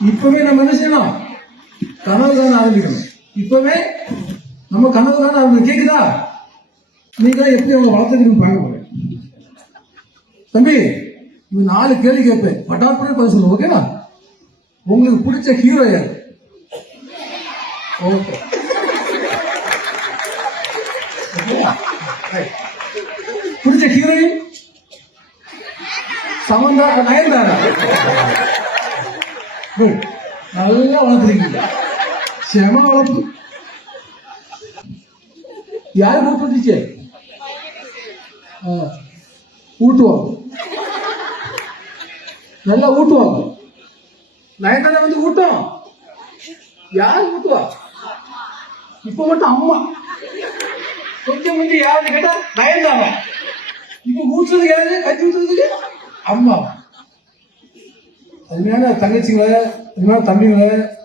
இப்பவே நம்ம என்ன செய்யணும்? கனவு காண ஆரம்பிக்கணும். இப்பவே நம்ம கனவு காண ஆரம்பிக்கணும். கேக்குதா? நீங்க எப்படி அவங்க வளர்த்துக்கணும் பார்க்க தம்பி இது நாலு கேள்வி கேட்பேன். பட்டாப்பட பதில் சொல்லுங்க ஓகேவா உங்களுக்கு பிடிச்ச ஹீரோ யார்? ஓகே பிடிச்ச ஹீரோயின் சமந்தா நயன்தாரா? குட் நல்லா வளர்த்துருக்கீங்க செம வளர்ப்பு. யார் கூப்பிட்டுச்சு ஊட்டுவாங்க நல்லா ஊட்டுவாங்க நயன்தாரா வந்து ஊட்டும். யார் ஊட்டுவா? இப்ப மட்டும் அம்மா. கொஞ்சம் முந்தி யாருன்னு கேட்டா நயன்தாரா. இப்ப ஊற்றுறதுக்கு யாரு? கட்டி ஊற்றுறதுக்கு அம்மா. அதுமையான தங்கச்சிங்கள அதுமையான தம்பிங்கள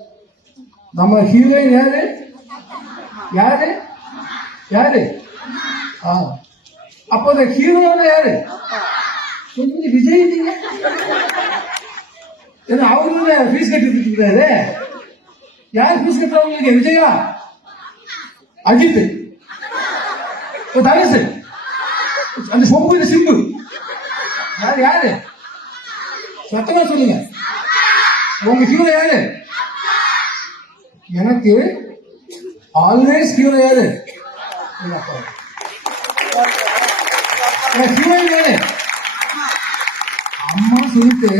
நம்ம ஹீரோயின் யாரு? யாரு? யாரு? ஆ. அப்ப இந்த ஹீரோன யாரு? கொஞ்சம் விஜய் ஏன்னா அவரு ஃபீஸ் கட்டிட்டு இருக்கிறாரு யார் ஃபீஸ் கட்டுறவங்களுக்கு? விஜயா? அஜித். தனுஷ். அந்த சொம்பு சிம்பு. யாரு யாரு? சத்தமா சொல்லுங்க. உங்க ஹீரோ யாரு? எனக்கு ஆல்வேஸ் ஹீரோ யாரு? ஹீரோயின் யாரு? அம்மா சொல்லிட்டு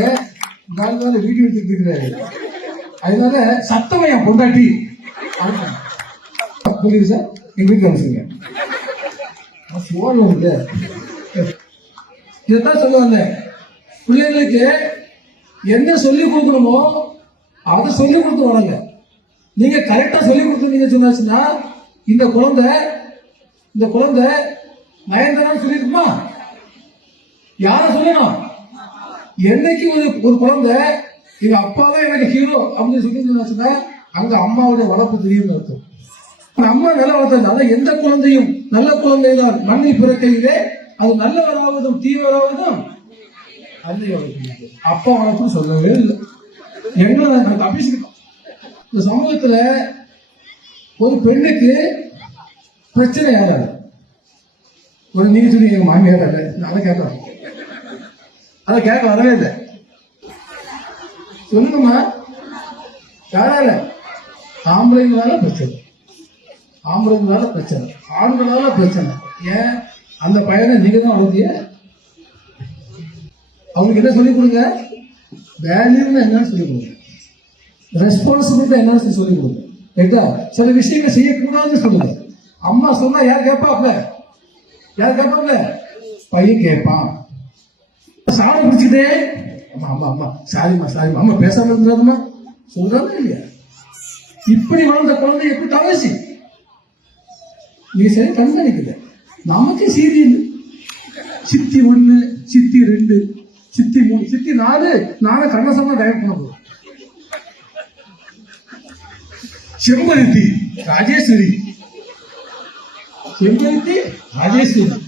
இந்த வீடியோ எடுத்துட்டு இருக்கிறாரு. அதனால சத்தம் என் பொண்டாட்டி. புரியுது சார் எங்க வீட்டுல அனுப்பிச்சுங்க சோழம் இருக்கு இதைத்தான் சொல்லுவாங்க பிள்ளைங்களுக்கு என்ன சொல்லி கொடுக்கணுமோ அதை சொல்லி கொடுத்து வராங்க நீங்க கரெக்டா சொல்லி கொடுத்துருந்தீங்க சொன்னாச்சுன்னா இந்த குழந்தை இந்த குழந்தை நயன்தாரான்னு சொல்லியிருக்குமா? யார சொல்லணும்? என்னைக்கு ஒரு ஒரு குழந்தை எங்க அப்பா தான் எனக்கு ஹீரோ அப்படின்னு சொல்லி சொன்னாச்சுன்னா அங்க அம்மாவுடைய வளர்ப்பு தெரியும் அர்த்தம் அம்மா நல்ல வளர்த்ததுனால எந்த குழந்தையும் நல்ல குழந்தை தான் மண்ணில் பிறக்கையிலே அது நல்லவராவதும் தீவிரவாதம் அப்பா வளர்ப்பு சொல்லவே இல்லை. எங்களை நாங்க தப்பிச்சுக்கிட்டோம் இந்த சமூகத்துல ஒரு பெண்ணுக்கு பிரச்சனை யாராரு ஒரு நீங்க சொல்லி எங்க மாமியார் அல்ல நான் அதை கேட்கலாம் அதை கேட்க வரவே இல்லை. சொல்லுங்கம்மா. யாரால ஆம்பளைங்களால பிரச்சனை. ஆம்பளைங்களால பிரச்சனை. ஆண்களால பிரச்சனை. ஏன்? அந்த பையனை நீங்க தான் வளர்த்திய அவங்களுக்கு என்ன சொல்லிக் கொடுங்க? வேல்யூன்னு என்னன்னு சொல்லிக் கொடுங்க. ரெஸ்பான்சிபிலிட்டி என்னன்னு சொல்லிக் கொடுங்க. ரைட்டா சில விஷயங்கள் செய்யக்கூடாதுன்னு சொல்லுங்க. அம்மா சொன்னா யார் கேட்பாப்ல யார் கேட்பாப்ல பையன் கேட்பான். சாலை பிடிச்சிக்கிட்டே. அம்மா அம்மா அம்மா சாரிம்மா சாரிம்மா. அம்மா பேசாம இருந்தாதம்மா சொல்றாங்க இல்லையா? இப்படி வளர்ந்த குழந்தை எப்படி தவசி நீ சரி கண்காணிக்கல நமக்கு சீரியல் சித்தி ஒன்று சித்தி ரெண்டு. சித்தி மூணு சித்தி நாலு நாலு கண்ணசமா டைரக்ட் பண்ண போறோம் செம்பருத்தி ராஜேஸ்வரி. செம்பருத்தி ராஜேஸ்வரி.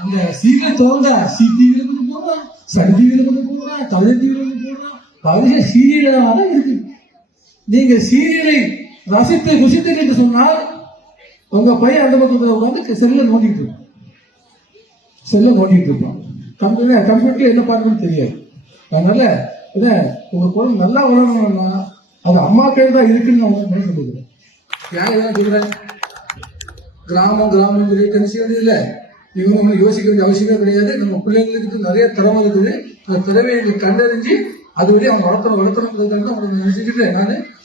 அந்த சீரியல் தோன்றா சித்திகளுக்கு கொண்டு போடுறான் சர்திகளுக்கு கொண்டு போனா கவிதைகளுக்கு கொண்டு போடுறான் பரிச சீரியலாக தான் இருக்கு. நீங்க சீரியலை ரசித்து குசித்து என்று சொன்னால் உங்க பையன் அந்த பக்கத்தில் உட்காந்து செல்ல நோண்டிட்டு இருப்பான். செல்ல நோண்டிட்டு இருப்பான். கம்ப்யூட்டர் கம்ப்யூட்டர் என்ன பார்க்கணும்னு தெரியாது. அதனால என்ன ஒரு குழந்தை நல்லா வளரணும்னா அது அம்மா கையில் தான் இருக்குன்னு நான் உங்களுக்கு சொல்லுகிறேன் யார் என்ன சொல்றேன் கிராமம் கிராமம் சொல்லி செய்ய வேண்டியதில்லை இவங்க ஒன்றும் யோசிக்க வேண்டிய அவசியமே கிடையாது. நம்ம பிள்ளைங்களுக்கு நிறைய திறமை இருக்குது. அந்த திறமையை எங்களுக்கு கண்டறிஞ்சு அது வழி அவங்க வளர்த்தணும் வளர்த்தணும் அவங்க நினைச்சுக்கிட்டு நான்